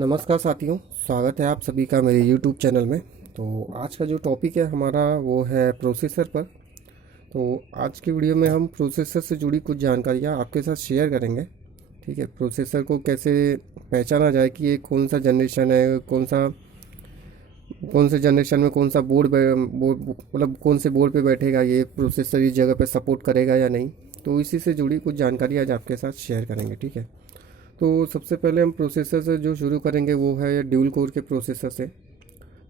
नमस्कार साथियों, स्वागत है आप सभी का मेरे YouTube चैनल में। तो आज का जो टॉपिक है हमारा वो है प्रोसेसर पर। तो आज की वीडियो में हम प्रोसेसर से जुड़ी कुछ जानकारियाँ आपके साथ शेयर करेंगे। ठीक है, प्रोसेसर को कैसे पहचाना जाए कि ये कौन सा जनरेशन है, कौन से जनरेशन में कौन सा बोर्ड मतलब कौन से बोर्ड पे बैठेगा ये प्रोसेसर, इस जगह पे सपोर्ट करेगा या नहीं। तो इसी से जुड़ी कुछ जानकारी आज आपके साथ शेयर करेंगे। ठीक है, तो सबसे पहले हम प्रोसेसर से जो शुरू करेंगे वो है ड्यूल कोर के प्रोसेसर से।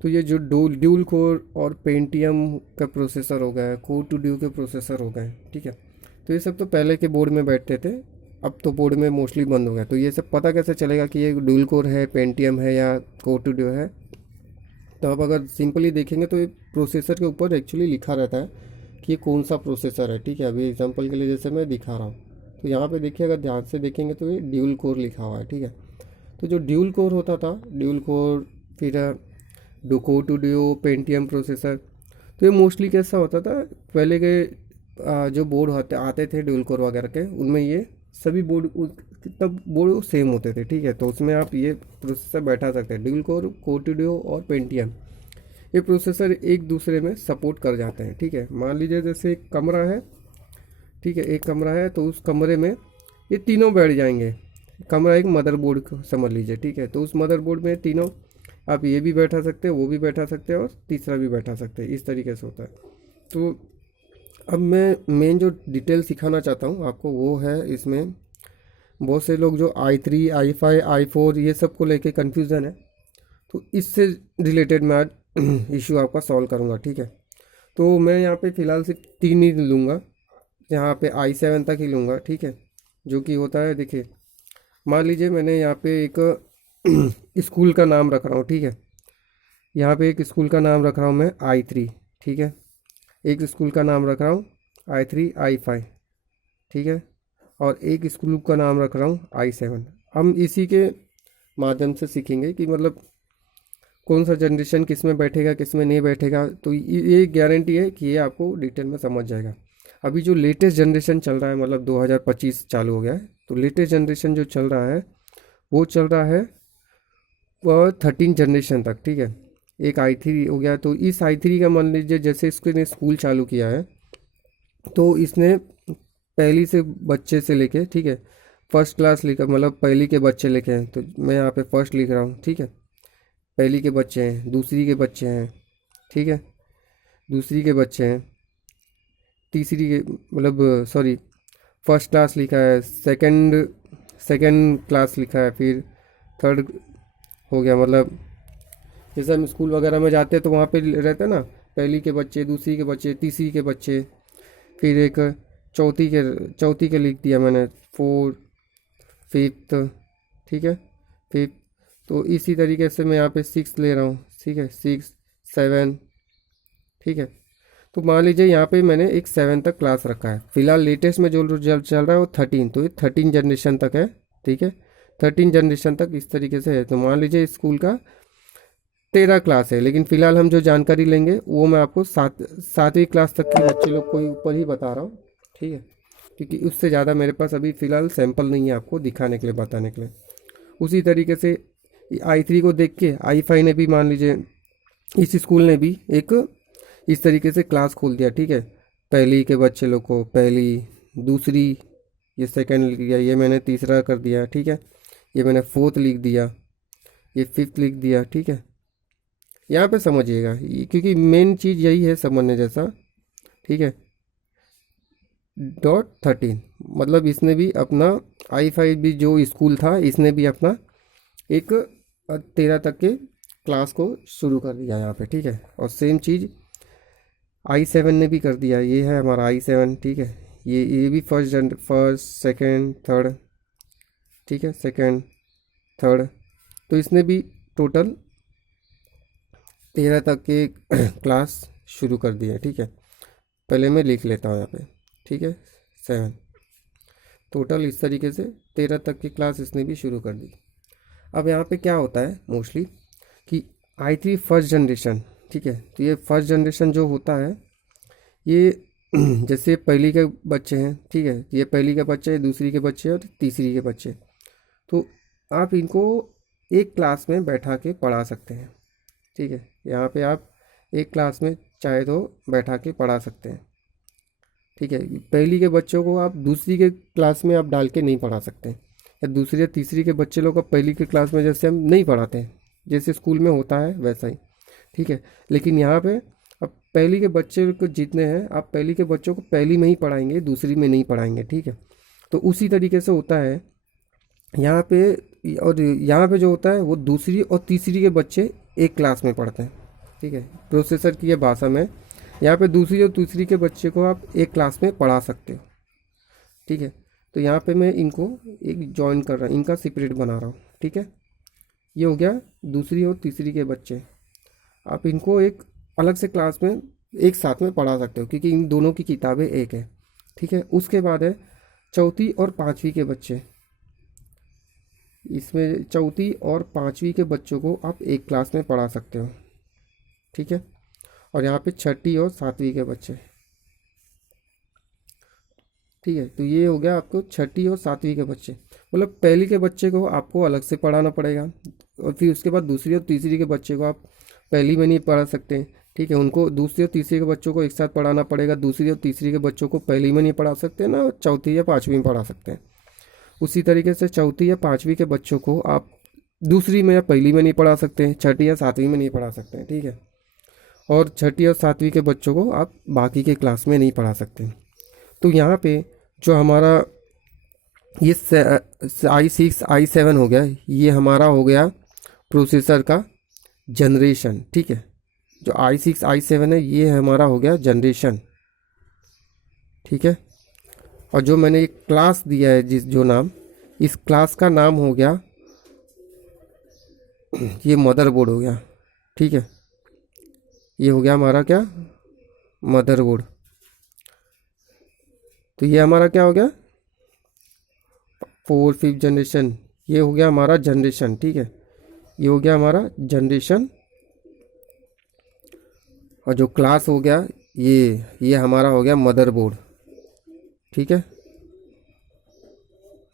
तो ये जो ड्यूल कोर और पेंटियम का प्रोसेसर हो गया, कोर टू ड्यू के प्रोसेसर हो गए। ठीक है, तो ये सब तो पहले के बोर्ड में बैठते थे, अब तो बोर्ड में मोस्टली बंद हो गया। तो ये सब पता कैसे चलेगा कि ये ड्यूल कोर है, पेंटियम है या कोर टू ड्यू है। तो अब अगर सिंपली देखेंगे तो ये प्रोसेसर के ऊपर एक्चुअली लिखा रहता है कि ये कौन सा प्रोसेसर है। ठीक है, अभी एग्जांपल के लिए जैसे मैं दिखा रहा हूँ, तो यहाँ पे देखिए, अगर ध्यान से देखेंगे तो ये ड्यूल कोर लिखा हुआ है। ठीक है, तो जो ड्यूल कोर होता था, ड्यूल कोर, फिर core two duo, Pentium processor, तो ये मोस्टली कैसा होता था पहले के जो बोर्ड आते आते थे ड्यूल कोर वगैरह के, उनमें ये सभी बोर्ड तब बोर्ड सेम होते थे। ठीक है, तो उसमें आप ये प्रोसेसर बैठा सकते हैं, dual core, core two duo और पेंटियम। ये प्रोसेसर एक दूसरे में सपोर्ट कर जाते हैं। ठीक है, मान लीजिए जैसे एक कमरा है, ठीक है, एक कमरा है, तो उस कमरे में ये तीनों बैठ जाएंगे। कमरा एक मदरबोर्ड को समझ लीजिए। ठीक है, तो उस मदरबोर्ड में तीनों, आप ये भी बैठा सकते हैं, वो भी बैठा सकते हैं और तीसरा भी बैठा सकते हैं। इस तरीके से होता है। तो अब मैं मेन जो डिटेल सिखाना चाहता हूँ आपको वो है, इसमें बहुत से लोग जो i3, i5, i4 ये सब को लेके कन्फ्यूज़न है, तो इससे रिलेटेड मैं आज इशू आपका सॉल्व करूँगा। ठीक है, तो मैं यहाँ पे फ़िलहाल सिर्फ 3 ही लूँगा, यहाँ पे i7 तक ही लूँगा। ठीक है, जो कि होता है, देखिए मान लीजिए मैंने यहाँ पे एक स्कूल का नाम रख रहा हूँ। ठीक है, यहाँ पे एक स्कूल का नाम रख रहा हूँ मैं i3। ठीक है, एक स्कूल का नाम रख रहा हूँ i3, i5। ठीक है, और एक स्कूल का नाम रख रहा हूँ i7। हम इसी के माध्यम से सीखेंगे कि मतलब कौन सा जनरेशन किस में बैठेगा, किस में नहीं बैठेगा। तो ये गारंटी है कि ये आपको डिटेल में समझ जाएगा। अभी जो लेटेस्ट जनरेशन चल रहा है, मतलब 2025 चालू हो गया है, तो लेटेस्ट जनरेशन जो चल रहा है वो चल रहा है वह 13 जनरेशन तक। ठीक है, एक i3 हो गया, तो इस i3 का मान लीजिए जैसे इसने स्कूल चालू किया है, तो इसने पहली से बच्चे से लेके, ठीक है, फर्स्ट क्लास लिखा, मतलब पहली के बच्चे लिखे हैं, तो मैं यहाँ पे फर्स्ट लिख रहा हूँ। ठीक है, पहली के बच्चे हैं, दूसरी के बच्चे हैं, ठीक है, दूसरी के बच्चे हैं, तीसरी के, मतलब सॉरी, फर्स्ट क्लास लिखा है, सेकंड सेकंड क्लास लिखा है, फिर थर्ड हो गया। मतलब जैसे हम स्कूल वगैरह में जाते हैं तो वहाँ पे रहता है ना, पहली के बच्चे, दूसरी के बच्चे, तीसरी के बच्चे, फिर एक चौथी के लिख दिया मैंने, फोर्थ, फिफ्थ। ठीक है, फिफ्थ। तो इसी तरीके से मैं यहाँ पे सिक्स ले रहा हूँ। ठीक है, सिक्स, सेवन। ठीक है, तो मान लीजिए यहाँ पे मैंने एक 7 तक क्लास रखा है। फिलहाल लेटेस्ट में जो चल रहा है वो 13, तो ये 13 जनरेशन तक है। ठीक है, 13 जनरेशन तक इस तरीके से है। तो मान लीजिए स्कूल का 13 क्लास है, लेकिन फिलहाल हम जो जानकारी लेंगे वो मैं आपको 7वीं क्लास तक के बच्चे लोग को ऊपर ही बता रहा हूँ। ठीक है, क्योंकि उससे ज़्यादा मेरे पास अभी फ़िलहाल सैंपल नहीं है आपको दिखाने के लिए, बताने के लिए। उसी तरीके से i3 को देख के i5 ने भी, मान लीजिए इस स्कूल ने भी एक इस तरीके से क्लास खोल दिया। ठीक है, पहली के बच्चे लोग को पहली, दूसरी, ये सेकंड लिख दिया, ये मैंने तीसरा कर दिया। ठीक है, ये मैंने फोर्थ लिख दिया, ये फिफ्थ लिख दिया। ठीक है, यहाँ पे समझिएगा, क्योंकि मेन चीज़ यही है समझने जैसा। ठीक है, .13 मतलब इसने भी अपना i5 भी जो स्कूल था, इसने भी अपना एक 13 तक के क्लास को शुरू कर दिया यहाँ पे। ठीक है, और सेम चीज़ i7 ने भी कर दिया। ये है हमारा i7। ठीक है, ये भी फर्स्ट, सेकंड, थर्ड। ठीक है, सेकंड, थर्ड, तो इसने भी टोटल 13 तक के क्लास शुरू कर दिया है। ठीक है, पहले मैं लिख लेता हूँ यहाँ पे। ठीक है, 7 टोटल, इस तरीके से 13 तक की क्लास इसने भी शुरू कर दी। अब यहाँ पे क्या होता है मोस्टली कि i3 फर्स्ट जनरेशन, ठीक है, तो ये फर्स्ट जनरेशन जो होता है, ये जैसे पहली के बच्चे हैं, ठीक है, ये पहली के बच्चे, दूसरी के बच्चे और तीसरी के बच्चे, तो आप इनको एक क्लास में बैठा के पढ़ा सकते हैं। ठीक है, यहाँ पे आप एक क्लास में चाहे तो बैठा के पढ़ा सकते हैं। ठीक है, पहली के बच्चों को आप दूसरी के क्लास में आप डाल के नहीं पढ़ा सकते, या दूसरी या तीसरी के बच्चे लोग को पहली के क्लास में जैसे हम नहीं पढ़ाते हैं, जैसे स्कूल में होता है वैसा ही। ठीक है, लेकिन यहाँ पे अब पहली के बच्चे को जितने हैं आप पहली के बच्चों को पहली में ही पढ़ाएंगे, दूसरी में नहीं पढ़ाएंगे। ठीक है, तो उसी तरीके से होता है यहाँ पे। और यहाँ पे जो होता है वो दूसरी और तीसरी के बच्चे एक क्लास में पढ़ते हैं। ठीक है, प्रोसेसर की ये भाषा में यहाँ पे दूसरी और तीसरी के बच्चे को आप एक क्लास में पढ़ा सकते हो। ठीक है, तो यहाँ पे मैं इनको एक जॉइन कर रहा हूँ, इनका सेपरेट बना रहा हूँ। ठीक है, ये हो गया दूसरी और तीसरी के बच्चे। आप इनको एक अलग से क्लास में एक साथ में पढ़ा सकते हो क्योंकि इन दोनों की किताबें एक है। ठीक है, उसके बाद है चौथी और पाँचवीं के बच्चे। इसमें चौथी और पाँचवीं के बच्चों को आप एक क्लास में पढ़ा सकते हो। ठीक है, और यहाँ पे छठी और सातवीं के बच्चे। ठीक है, तो ये हो गया आपको छठी और सातवीं के बच्चे। मतलब पहली के बच्चे को आपको अलग से पढ़ाना पड़ेगा, और फिर उसके बाद दूसरी और तीसरी के बच्चे को आप पहली में नहीं पढ़ा सकते। ठीक है, उनको दूसरी और तीसरी के बच्चों को एक साथ पढ़ाना पड़ेगा। दूसरी और तीसरी के बच्चों को पहली में नहीं पढ़ा सकते ना, चौथी या पाँचवीं में पढ़ा सकते हैं। उसी तरीके से चौथी या पाँचवीं के बच्चों को आप दूसरी में या पहली में नहीं पढ़ा सकते, छठी या सातवीं में नहीं पढ़ा सकते। ठीक है, और छठी और सातवीं के बच्चों को आप बाकी के क्लास में नहीं पढ़ा सकते। तो यहाँ पे जो हमारा ये i6 i7 हो गया, ये हमारा हो गया प्रोसेसर का जनरेशन। ठीक है, जो i6 i7 है ये हमारा हो गया जनरेशन। ठीक है, और जो मैंने एक क्लास दिया है जो नाम, इस क्लास का नाम हो गया ये मदरबोर्ड हो गया। ठीक है, ये हो गया हमारा क्या, मदरबोर्ड। तो ये हमारा क्या हो गया, 4th जनरेशन। ये हो गया हमारा जनरेशन। ठीक है, ये हो गया हमारा जनरेशन। और जो क्लास हो गया ये हमारा हो गया मदरबोर्ड। ठीक है,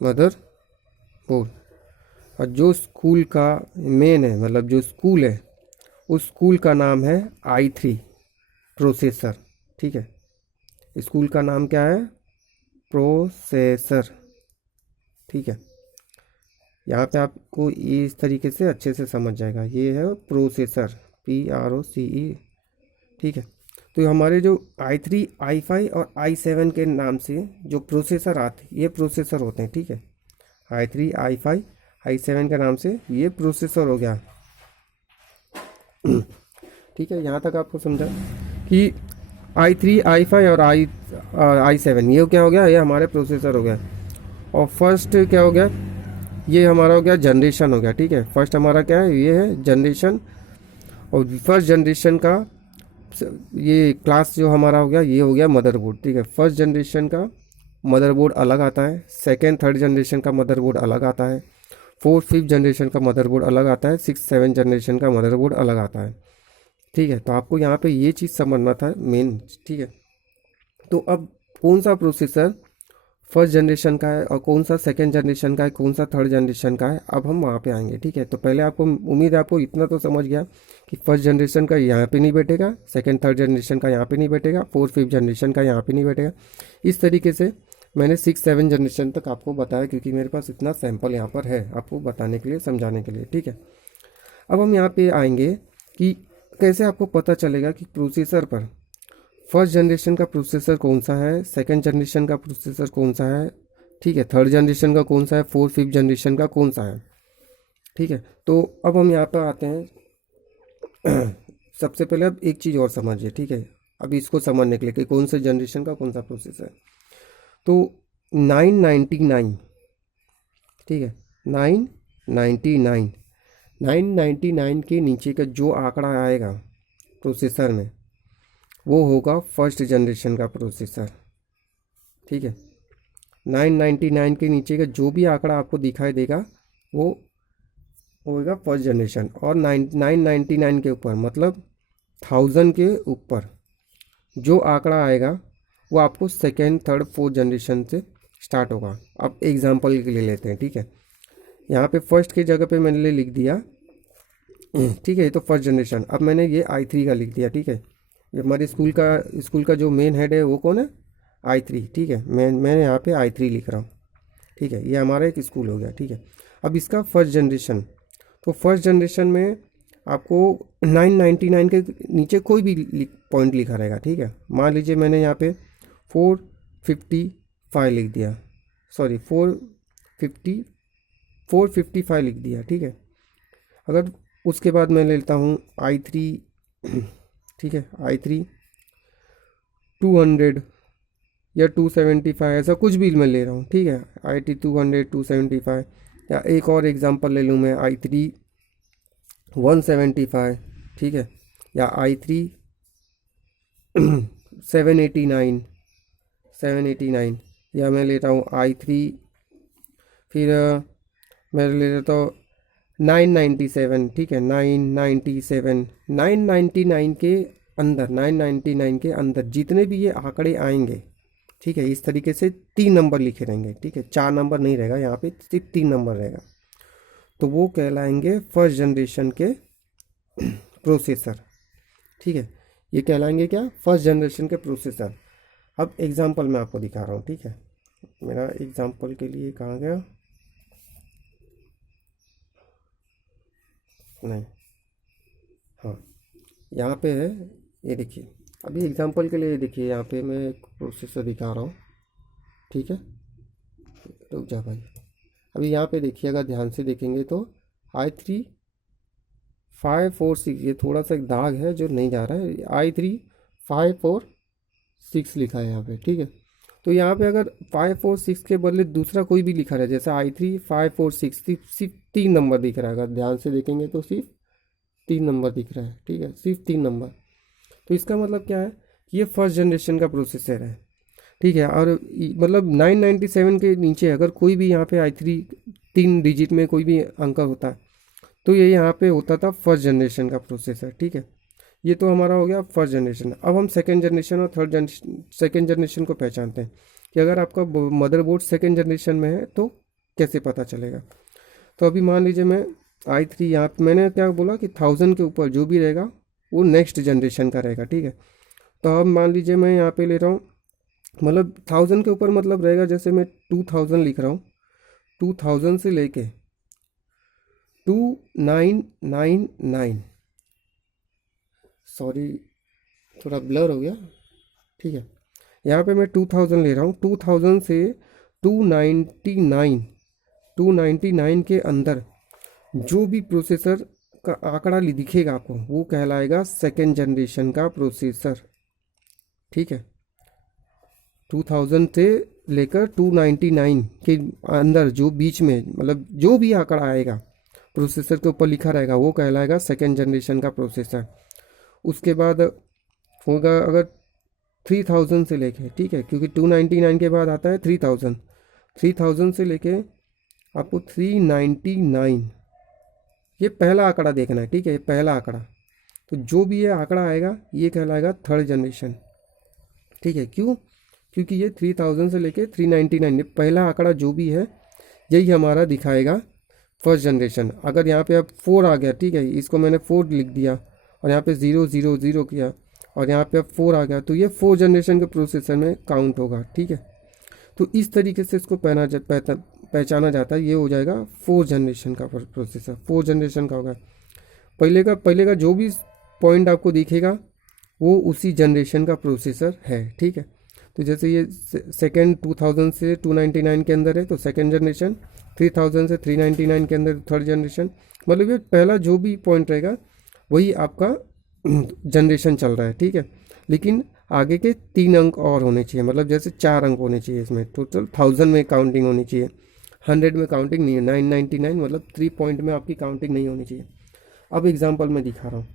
मदरबोर्ड। और जो स्कूल का मेन है, मतलब जो स्कूल है, उस स्कूल का नाम है i3 प्रोसेसर। ठीक है, स्कूल का नाम क्या है, प्रोसेसर। ठीक है, यहाँ पे आपको इस तरीके से अच्छे से समझ जाएगा, ये है प्रोसेसर, PROCE। ठीक है, तो हमारे जो i3 i5 और i7 के नाम से जो प्रोसेसर आते, ये प्रोसेसर होते हैं। ठीक है, i3 i5 i7 के नाम से ये प्रोसेसर हो गया। ठीक है, यहाँ तक आपको समझा कि i3 i5 और i7 ये क्या हो गया, ये हमारे प्रोसेसर हो गया। और फर्स्ट क्या हो गया, ये हमारा हो गया जनरेशन हो गया। ठीक है, फर्स्ट हमारा क्या है, ये है जनरेशन। और फर्स्ट जनरेशन का ये क्लास जो हमारा हो गया, ये हो गया मदरबोर्ड। ठीक है, फर्स्ट जनरेशन का मदरबोर्ड अलग आता है, सेकेंड थर्ड जनरेशन का मदरबोर्ड अलग आता है, 4th 5th जनरेशन का मदरबोर्ड अलग आता है, 6th 7th जनरेशन का मदरबोर्ड अलग आता है। ठीक है, तो आपको यहाँ पे ये चीज़ समझना था मेन। ठीक है, तो अब कौन सा प्रोसेसर फर्स्ट जनरेशन का है और कौन सा सेकंड जनरेशन का है, कौन सा थर्ड जनरेशन का है, अब हम वहाँ पे आएंगे। ठीक है, तो पहले आपको उम्मीद है आपको इतना तो समझ गया कि फर्स्ट जनरेशन का यहाँ पे नहीं बैठेगा, सेकंड थर्ड जनरेशन का यहाँ पे नहीं बैठेगा, 4th 5th जनरेशन का यहाँ पे नहीं बैठेगा। इस तरीके से मैंने 6 7 जनरेशन तक आपको बताया क्योंकि मेरे पास इतना सैम्पल यहाँ पर है आपको बताने के लिए, समझाने के लिए। ठीक है, अब हम यहाँ पे आएंगे कि कैसे आपको पता चलेगा कि प्रोसेसर पर फर्स्ट जनरेशन का प्रोसेसर कौन सा है, सेकंड जनरेशन का प्रोसेसर कौन सा है, ठीक है, थर्ड जनरेशन का कौन सा है, 4th 5th जनरेशन का कौन सा है। ठीक है, तो अब हम यहाँ पर आते हैं। सबसे पहले अब एक चीज़ और समझिए। ठीक है, अब इसको समझने के लिए कि कौन से जनरेशन का कौन सा प्रोसेसर, तो 999। ठीक है, 999 के नीचे का जो आंकड़ा आएगा प्रोसेसर में वो होगा फर्स्ट जनरेशन का प्रोसेसर। ठीक है, 999 के नीचे का जो भी आंकड़ा आपको दिखाई देगा वो होगा फर्स्ट जनरेशन। और 999 के ऊपर मतलब 1000 के ऊपर जो आंकड़ा आएगा वो आपको सेकेंड थर्ड फोर्थ जनरेशन से स्टार्ट होगा। अब एग्जांपल के लिए लेते हैं। ठीक है, यहाँ पे फर्स्ट की जगह पे मैंने लिख दिया, ठीक है, ये तो फर्स्ट जनरेशन। अब मैंने ये i3 का लिख दिया, ठीक है। ये हमारे स्कूल का जो मेन हेड है वो कौन है, i3, ठीक है। मैंने यहाँ पे i3 लिख रहा हूँ, ठीक है। ये हमारा एक स्कूल हो गया, ठीक है। अब इसका फर्स्ट जनरेशन, तो फर्स्ट जनरेशन में आपको 999 के नीचे कोई भी पॉइंट लिखा रहेगा, ठीक है। मान लीजिए मैंने यहाँ पे 455 लिख दिया, सॉरी 455 लिख दिया, ठीक है। अगर उसके बाद मैं लेता हूँ i3, ठीक है, i3 200 या 275, ऐसा कुछ भी मैं ले रहा हूँ, ठीक है। i3 200 275, या एक और एग्जांपल ले लूँ मैं i3 175, ठीक है, या i3 789, या मैं लेता हूँ i3, फिर मैं ले लेता हूँ 997, ठीक है, 999 के अंदर, 999 के अंदर जितने भी ये आंकड़े आएंगे, ठीक है, इस तरीके से 3 नंबर लिखे रहेंगे, ठीक है। 4 नंबर नहीं रहेगा यहाँ पे, सिर्फ 3 नंबर रहेगा, तो वो कहलाएंगे फर्स्ट जनरेशन के प्रोसेसर, ठीक है। ये कहलाएंगे क्या, फर्स्ट जनरेशन के प्रोसेसर। अब एग्जांपल मैं आपको दिखा रहा हूँ, ठीक है। मेरा एग्जांपल के लिए कहाँ गया, नहीं, हाँ, यहाँ पे है, ये देखिए। अभी एग्जांपल के लिए देखिए, यहाँ पे मैं एक प्रोसेसर दिखा रहा हूँ, ठीक है। रुक जा भाई। अभी यहाँ पे देखिए, अगर ध्यान से देखेंगे तो i3 546, ये थोड़ा सा एक दाग है जो नहीं जा रहा है, i3 546 लिखा है यहाँ पे, ठीक है। तो यहाँ पे अगर 546 के बदले दूसरा कोई भी लिखा है, जैसे i3 546, सिर्फ 3 नंबर दिख रहा है, अगर ध्यान से देखेंगे तो सिर्फ 3 नंबर दिख रहा है, ठीक है, सिर्फ 3 नंबर। तो इसका मतलब क्या है कि ये फर्स्ट जनरेशन का प्रोसेसर है, ठीक है। और मतलब 997 के नीचे अगर कोई भी यहाँ पे i3 3 डिजिट में कोई भी अंक होता है, तो ये यहाँ पे होता था फर्स्ट जनरेशन का प्रोसेसर, ठीक है। ये तो हमारा हो गया फर्स्ट जनरेशन। अब हम सेकेंड जनरेशन और सेकेंड जनरेशन को पहचानते हैं कि अगर आपका मदरबोर्ड सेकेंड जनरेशन में है तो कैसे पता चलेगा। तो अभी मान लीजिए मैं i3, यहाँ पे मैंने क्या बोला कि 1000 के ऊपर जो भी रहेगा वो नेक्स्ट जनरेशन का रहेगा, ठीक है। तो अब मान लीजिए मैं यहाँ पे ले रहा हूँ, मतलब 1000 के ऊपर मतलब रहेगा, जैसे मैं 2000 लिख रहा हूँ, 2000 से लेके 2999, सॉरी थोड़ा ब्लर हो गया, ठीक है। यहाँ पे मैं 2000 ले रहा हूँ, 2000 से 299 के अंदर जो भी प्रोसेसर का आंकड़ा दिखेगा आपको, वो कहलाएगा सेकेंड जनरेशन का प्रोसेसर, ठीक है। 2000 से लेकर 299 के अंदर जो बीच में, मतलब जो भी आंकड़ा आएगा प्रोसेसर के ऊपर लिखा रहेगा, वो कहलाएगा सेकेंड जनरेशन का प्रोसेसर। उसके बाद होगा अगर 3000 से लेके, ठीक है, क्योंकि 299 के बाद आता है 3000 से लेके आपको 399, ये पहला आंकड़ा देखना है, ठीक है, ये पहला आंकड़ा। तो जो भी ये आंकड़ा आएगा ये कहलाएगा थर्ड जनरेशन, ठीक है। क्यों, क्योंकि ये 3000 से लेके 399, ये पहला आंकड़ा जो भी है यही हमारा दिखाएगा फर्स्ट जनरेशन। अगर यहाँ पे अब 4 आ गया, ठीक है, इसको मैंने 4 लिख दिया और यहाँ पे 000 किया और यहाँ पे अब 4 आ गया, तो ये 4 जनरेशन के प्रोसेसर में काउंट होगा, ठीक है। तो इस तरीके से इसको पहचाना जाता है, ये हो जाएगा 4 जनरेशन का प्रोसेसर, 4 जनरेशन का होगा। पहले का जो भी पॉइंट आपको दिखेगा वो उसी जनरेशन का प्रोसेसर है, ठीक है। तो जैसे ये सेकेंड 2000 से 299 के अंदर है तो सेकेंड जनरेशन, 3000 से 399 के अंदर थर्ड जनरेशन, मतलब ये पहला जो भी पॉइंट रहेगा वही आपका जनरेशन चल रहा है, ठीक है। लेकिन आगे के 3 अंक और होने चाहिए, मतलब जैसे 4 अंक होने चाहिए इसमें, टोटल 1000 में काउंटिंग होनी चाहिए, 100 में काउंटिंग नहीं है, 999 मतलब 3 पॉइंट में आपकी काउंटिंग नहीं होनी चाहिए। अब एग्जांपल मैं दिखा रहा हूँ,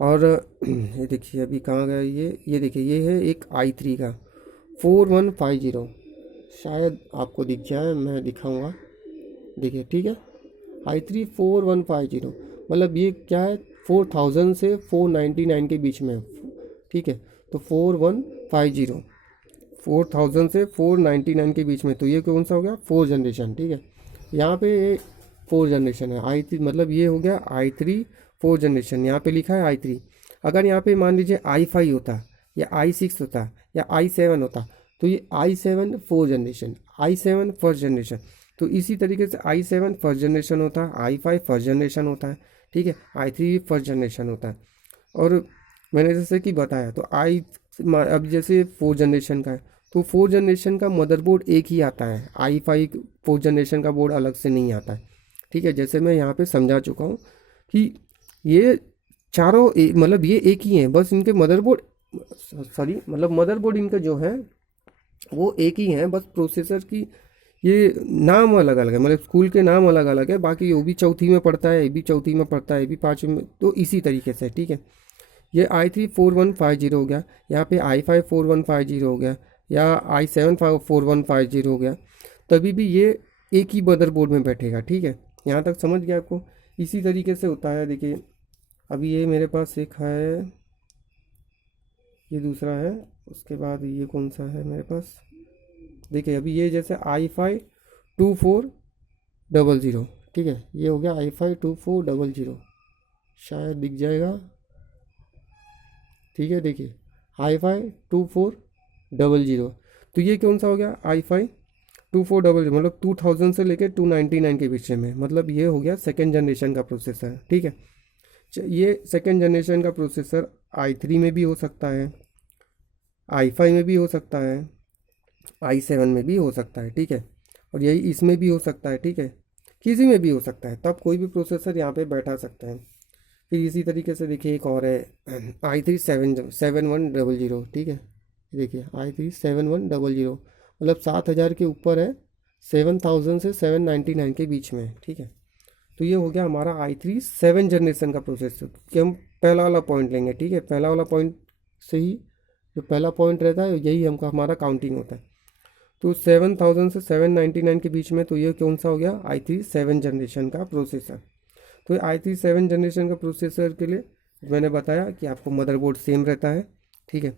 और ये देखिए अभी कहाँ गया ये देखिए, ये है एक i3 का 4150, शायद आपको दिख जाए, मैं दिखाऊंगा, देखिए, ठीक है, i3 4150, मतलब ये क्या है, 4000 से 499 के बीच में, ठीक है। तो 4150, 4000 से 499 के बीच में, तो ये कौन सा हो गया, 4 जनरेशन, ठीक है। यहाँ पे 4 जनरेशन है i3, मतलब ये हो गया i3 4 जनरेशन, यहाँ पे लिखा है i3। अगर यहाँ पे मान लीजिए i5 होता या i6 होता या i7 होता तो ये i7 4 generation, i7 first generation. तो इसी तरीके से i7 फर्स्ट जनरेशन होता है, i5 फर्स्ट जनरेशन होता है, ठीक है, i3 फर्स्ट जनरेशन होता है। और मैंने जैसे कि बताया तो अब जैसे 4 जनरेशन का है तो 4 जनरेशन का मदरबोर्ड एक ही आता है, i5 4 जनरेशन का बोर्ड अलग से नहीं आता है, ठीक है। जैसे मैं यहाँ पे समझा चुका हूँ कि ये चारों मतलब ये एक ही हैं, बस इनके मदरबोर्ड, सॉरी मतलब मदरबोर्ड इनका जो है वो एक ही है, बस प्रोसेसर की ये नाम अलग अलग है, मतलब स्कूल के नाम अलग अलग है। बाकी वो भी चौथी में पढ़ता है, ये भी चौथी में पढ़ता है, ये भी पाँचवीं में, तो इसी तरीके से, ठीक है। ये i3 4150 हो गया, यहाँ पे i5 4150 हो गया, या i7 4150 हो गया, तभी भी ये एक ही मदरबोर्ड में बैठेगा, ठीक है। यहाँ तक समझ गया आपको। इसी तरीके से होता है, देखिए अभी ये मेरे पास एक है, ये दूसरा है, उसके बाद ये कौन सा है मेरे पास, देखिए अभी ये जैसे i5 2400, ठीक है, ये हो गया i5 2400, शायद दिख जाएगा, ठीक है। देखिए i5 2400, तो ये कौन सा हो गया i5 2400, मतलब 2000 से लेकर 299 के बीच में, मतलब ये हो गया सेकेंड जनरेशन का प्रोसेसर, ठीक है। ये सेकेंड जनरेशन का प्रोसेसर i3 में भी हो सकता है, i5 में भी हो सकता है, i7 में भी हो सकता है, ठीक है, और यही इसमें भी हो सकता है, ठीक है, किसी में भी हो सकता है। तब कोई भी प्रोसेसर यहाँ पे बैठा सकते हैं। फिर इसी तरीके से देखिए एक और है i3 7100, ठीक है, देखिए i3 7100, मतलब 7000 के ऊपर है, 7000 से 799 के बीच में है, ठीक है। तो ये हो गया हमारा i3 7 जनरेशन का प्रोसेसर, कि हम पहला वाला पॉइंट लेंगे, ठीक है, पहला वाला पॉइंट से ही जो पहला पॉइंट रहता है यही हमका हमारा काउंटिंग होता है। तो 7000 से 799 के बीच में, तो ये कौन सा हो गया i3 7 जनरेशन का प्रोसेसर। तो i3 7 जनरेशन का प्रोसेसर के लिए मैंने बताया कि आपको मदरबोर्ड सेम रहता है, ठीक है।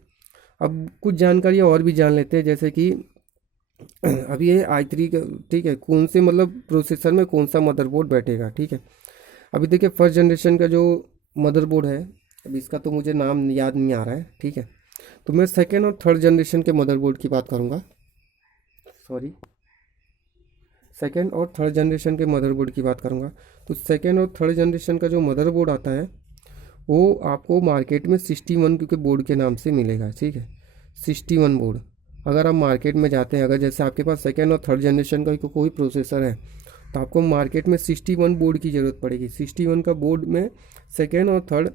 अब कुछ जानकारियाँ और भी जान लेते हैं, जैसे कि अभी ये i3 का, ठीक है, कौन से मतलब प्रोसेसर में कौन सा मदरबोर्ड बैठेगा, ठीक है। अभी देखिए फर्स्ट जनरेशन का जो मदरबोर्ड है, अभी इसका तो मुझे नाम याद नहीं आ रहा है, ठीक है। तो मैं सेकेंड और थर्ड जनरेशन के मदरबोर्ड की बात करूँगा, सॉरी, सेकेंड और थर्ड जनरेशन के मदरबोर्ड की बात करूँगा। तो सेकेंड और थर्ड जनरेशन का जो मदरबोर्ड आता है वो आपको मार्केट में 61 के बोर्ड के नाम से मिलेगा, ठीक है, 61 बोर्ड। अगर आप मार्केट में जाते हैं, अगर जैसे आपके पास सेकेंड और थर्ड जनरेशन का कोई प्रोसेसर है तो आपको मार्केट में 61 बोर्ड की ज़रूरत पड़ेगी। 61 का बोर्ड में सेकेंड और थर्ड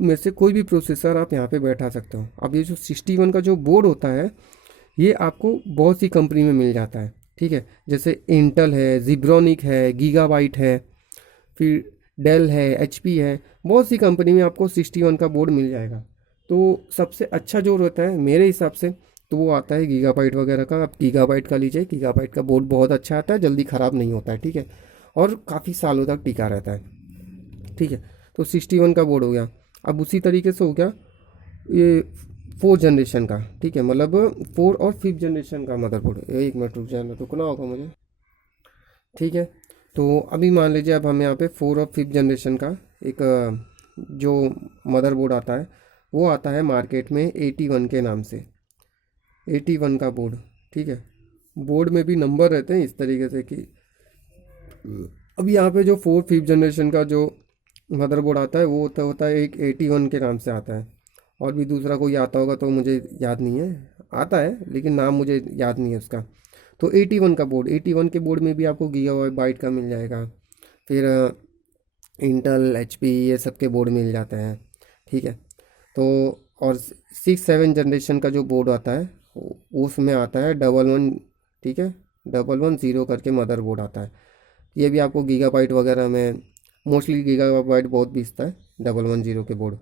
में से कोई भी प्रोसेसर आप यहाँ पे बैठा सकते हो। अब ये जो 61 का जो बोर्ड होता है ये आपको बहुत सी कंपनी में मिल जाता है, ठीक है, जैसे इंटेल है, ज़ीब्रॉनिक है, गीगाबाइट है, फिर डेल है, एचपी है, बहुत सी कंपनी में आपको 61 का बोर्ड मिल जाएगा। तो सबसे अच्छा जो रहता है मेरे हिसाब से तो वो आता है गीगाबाइट वगैरह का। आप गीगाबाइट का लीजिए, गीगाबाइट का बोर्ड बहुत अच्छा आता है, जल्दी ख़राब नहीं होता है, ठीक है, और काफ़ी सालों तक टिका रहता है, ठीक है। तो 61 का बोर्ड हो गया। अब उसी तरीके से हो गया ये 4 जनरेशन का, ठीक है, मतलब 4 और 5th जनरेशन का मदरबोर्ड। एक मिनट रुक जाना, रुकना होगा मुझे, ठीक है। तो अभी मान लीजिए अब हम यहाँ पे 4 और 5th जनरेशन का एक जो मदरबोर्ड आता है वो आता है मार्केट में 81 के नाम से, 81 का बोर्ड, ठीक है। बोर्ड में भी नंबर रहते हैं इस तरीके से कि अब यहाँ पे जो 4 5th जनरेशन का जो मदरबोर्ड आता है वो होता है एक 81 के नाम से आता है, और भी दूसरा कोई आता होगा तो मुझे याद नहीं है, आता है लेकिन नाम मुझे याद नहीं है उसका। तो 81 का बोर्ड, 81 के बोर्ड में भी आपको गीगाबाइट का मिल जाएगा, फिर इंटेल, एचपी, ये सब के बोर्ड मिल जाते हैं, ठीक है। तो और 6 7 जनरेशन का जो बोर्ड आता है उसमें आता है 11, ठीक है, 110 करके मदरबोर्ड आता है। ये भी आपको गीगाबाइट वगैरह में, मोस्टली गीगाबाइट बहुत बिकता है 110 के बोर्ड।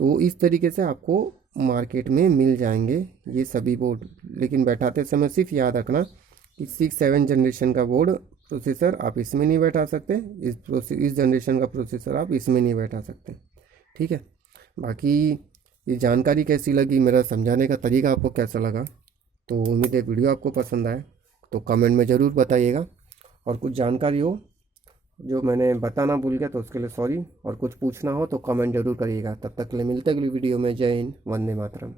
तो इस तरीके से आपको मार्केट में मिल जाएंगे ये सभी बोर्ड, लेकिन बैठाते समय सिर्फ याद रखना कि 6 7 जनरेशन का बोर्ड प्रोसेसर आप इसमें नहीं बैठा सकते, इस जनरेशन का प्रोसेसर आप इसमें नहीं बैठा सकते, ठीक है। बाकी ये जानकारी कैसी लगी, मेरा समझाने का तरीका आपको कैसा लगा, तो उम्मीद है वीडियो आपको पसंद आए, तो कमेंट में ज़रूर बताइएगा। और कुछ जानकारी हो जो मैंने बताना भूल गया तो उसके लिए सॉरी, और कुछ पूछना हो तो कमेंट जरूर करिएगा। तब तक के लिए मिलते अगली वीडियो में। जय हिंद, वंदे मातरम।